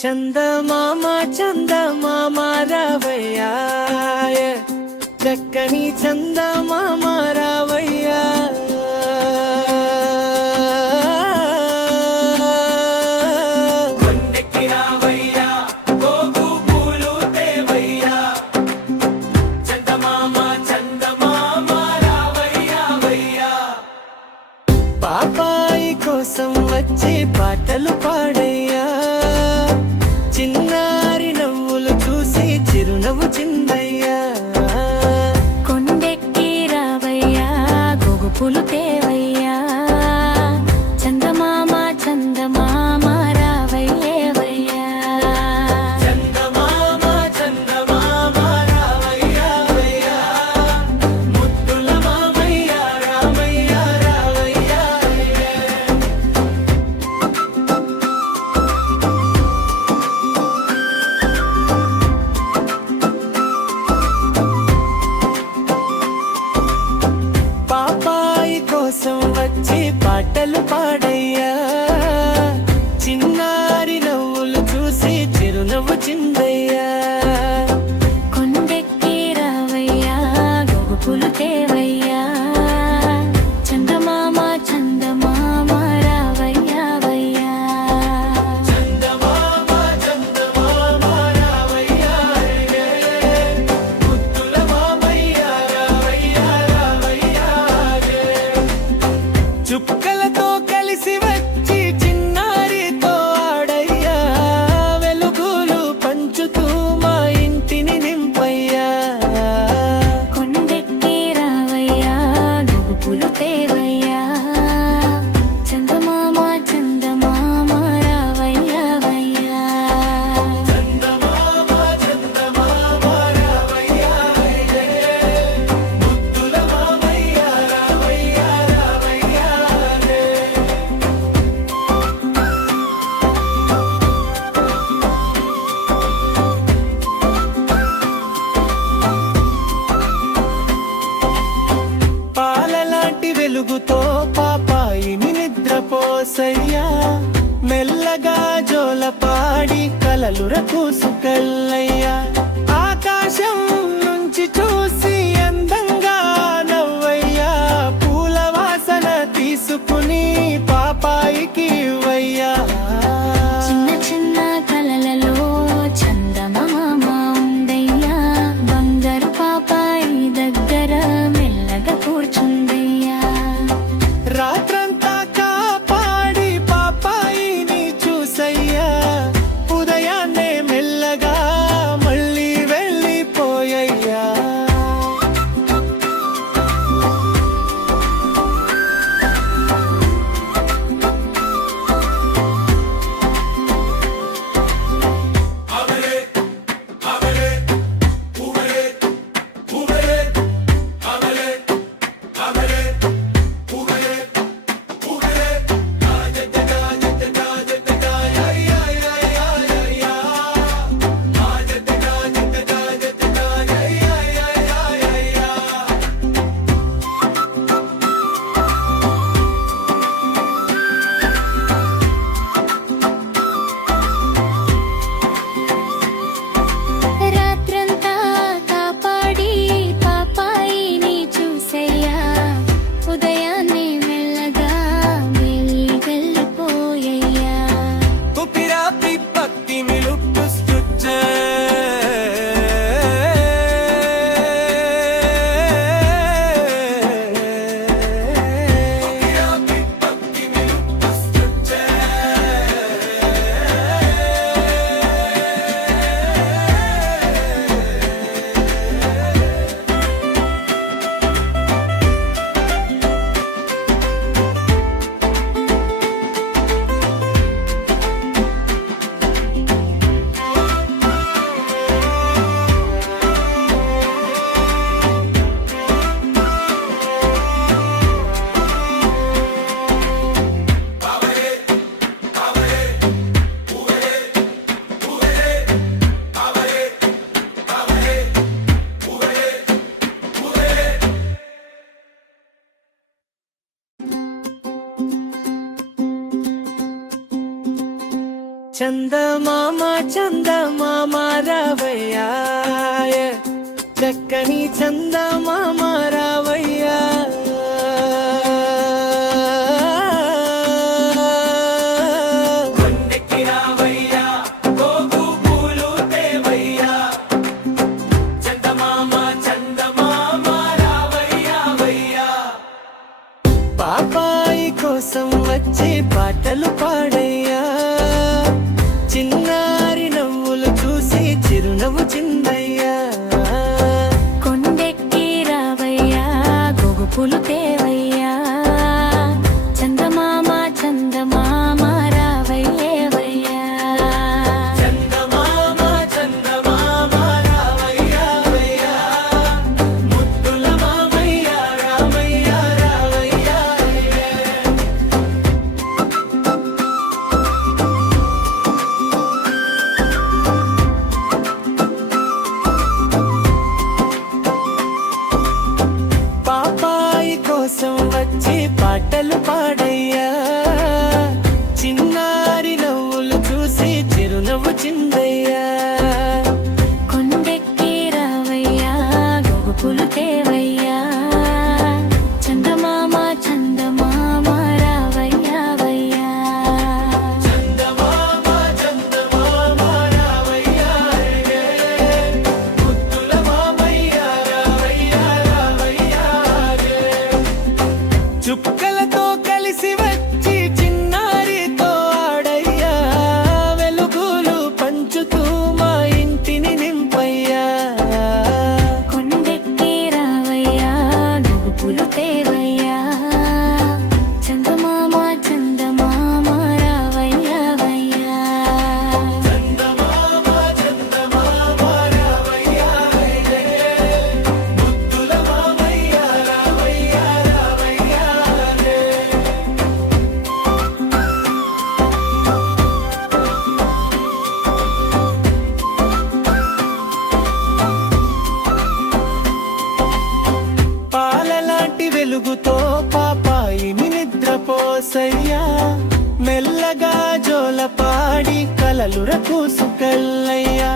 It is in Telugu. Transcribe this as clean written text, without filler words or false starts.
చందమామ చందమామ రావయ్యా, చక్కని చందమామ రావయ్యా. కొండెక్కి రావయ్యా, గోగు పూలు తేవయ్యా, చందమామ చందమామ రావయ్యా వయ్యా. పాపాయి కోసం వచ్చి పాటలు పాడయ్యా, చిన్నారి నవ్వులు చూసి చిరునవ్వు చిందయ్యా. కొండెక్కి రావయ్యా, గోగు పూలు తేవయ్యా, చందమామ చందమామ రావయ్యేవయ్యా. చందమామ చందమామ రావయ్యా వయ్యా, ముద్దుల మామయ్య రామయ్య రావయ్యా. పాపాయి కోసం వచ్చి పాటలు పాడయ్యా, చిన్నారి నవ్వులు చూసి చిరునవ్వు చిందయ్యా. కొండెక్కి రావయ్యా, గోగు పూలు తేవయ్యా, చందమామ చందమామ రావయ్యావయ్యా. చందమామ చందమామ రావయ్యా, ముద్దుల మామయ్య రావయ్య రావయ్య. చుక్కలతో కలిసి వచ్చి చిన్నారితో ఆడయ్యా, వెలుగులు పంచుతూ మా ఇంటిని నింపయ్యా. కొండెక్కి రావయ్యా, గోగు పూలు తేవయ్యా, చందమామ చందమామ రావయ్యావయ్యా. చందమామ చందమామ రావయ్య, ముద్దుల మామయ్య రావయ్య రావయ్య. పాలలాంటి వెలుగుతో పాపాయిని నిద్రపోసయ్యా, మెల్లగా జోలపాడి కలలుర కూసుకెళ్ళయ్యా. ఆకాశం నుంచి చూసి అందంగా నవ్వయ్యా, పూల వాసన తీసుకుని పాపాయికి ఇవ్వయ్యా. చిన్న చిన్న కలలలో చందమామ ఉందయ్యా, బంగారు పాపాయి దగ్గర మెల్లగా కూర్చుందయ్యా. రాత్రంతా కాపాడి పాపాయిని చూసయ్యా, ఉదయాన్నే మెల్లగా మళ్ళీ వెళ్ళిపోయయ్యా. చందమామ చందమామ రావయ్యా, చక్కని చందమామ రావయ్యా. కొండెక్కి రావయ్యా, గోగు పూలు తేవయ్యా, చందమామ చందమామ రావయ్యా వయ్యా. పాపాయి కోసం వచ్చే పాటలు పాడయ్యా, చిన్నారి నవ్వులు చూసి చిరునవ్వు చిందయ్యా. కొండెక్కి రావయ్యా, గోగు పూలు తేవయ్యా, చందమామ చందమామ రావయ్యేవయ్యా. చందమామ చందమామ రావయ్యా వయ్యా, ముద్దుల మామయ్య రామయ్య రావయ్యా. పాపాయి కోసం వచ్చి పాటలు పాడయ్యా, చిన్నారి నవ్వులు చూసి చిరునవ్వు చిందయ్యా. కొండెక్కి రావయ్యా, గోగు పూలు తేవయ్యా, చందమామ చందమామ రావయ్యావయ్యా. చందమామ చందమామ రావయ్యా రే, ముద్దుల మామయ్య రావయ్యా రావయ్యా రే. చుక్కలతో కలిసి వచ్చి చిన్నారితో ఆడయ్యా, వెలుగులు పంచుతూ మా ఇంటిని నింపయ్యా. కొండెక్కి రావయ్యా, గోగు పూలు తేవయ్యా, చందమామ చందమామ రావయ్యావయ్యా. చందమామ చందమామ రావయ్యా రే, ముద్దుల మామయ్య రావయ్యా రావయ్యా రే. పాలలాంటి వెలుగుతో పాపాయిని నిద్రపోసయ్యా, మెల్లగా జోలపాడి కలలుర కూసుకెళ్ళయ్యా.